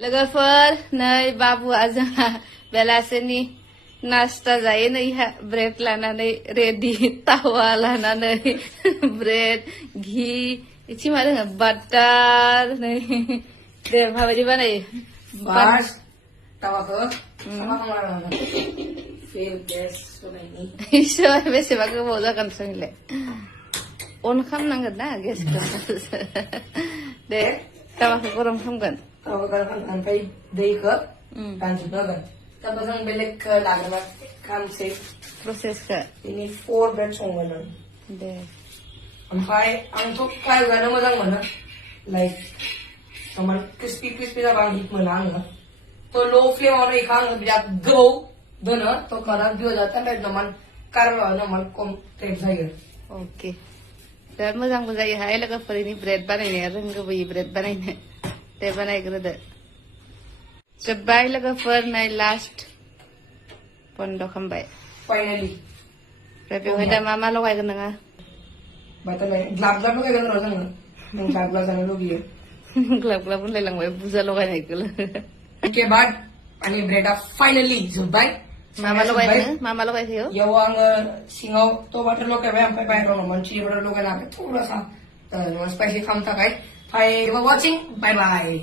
लोगोफोर नै बाबुआ जोंहा बेलासिनि नास्ता जायो नै ब्रेड लानानै रेडि तावा लानानै ब्रेड घी इथि मा दोङो बाटार नै दे माबायदि बानायो Mas, tawaखौ साफा खालामना लानांगोन फेल गेस होनायनि इसोर बेसेबा गोबाव जागोन जोंलाय अन खालामनांगोन ना गेसखौ दे तावाखौ गरम खालामगोन tawa gerakan sampai दैखौ रानजोबनो होगोन दा जों बेलेगखौ लाग्रोबा खालामसै प्रसेसखौ दिनै 4 ब्रेड संगोन आं दे ओमफ्राय आंथ' फ्राय जानो मोजां मोनो लाइक समान क्रिस्पि क्रिस्पि जाबा आं हिट मोना आङो थ' ल' फ्लेमावनो इखौ आङो बिराद गोबाव दोनो थ' कारा बियो जाता ओमफ्राय नमान कारवा नमान खम टेक जायो ओके बिराद मोजांबो जायोहाय लोगोफोरनि ब्रेड बानायनाया रोंगौबोयो ब्रेड बानायनो दे बानायग्रोदो जोब्बाय लोगोफोर नै लास्ट बन्द खालामबाय फाइनालि ओमफ्राय बेवहाय दा मा मा लगायगोन नोङो बाथाय ग्लाब ग्लाब लगायगोन र' जोङो नों ग्लाब ग्लाब जानो लुगैयो ग्लाब ग्लाब होनलायलांबाय बुरजा लगायनायखौल' के बाद माने ब्रेडआ फाइनालि जोब्बाय मा मा लगायखो मा मा लगायखो याव आङो सिङाव थ' बाटार लगायबाय ओमफ्राय बाहेराव नमान चिली बाटार लगायना होबाय थोड़ासा स्पाइसि खालामनो थाखाय ओमफ्राय वाचिं बाय बाय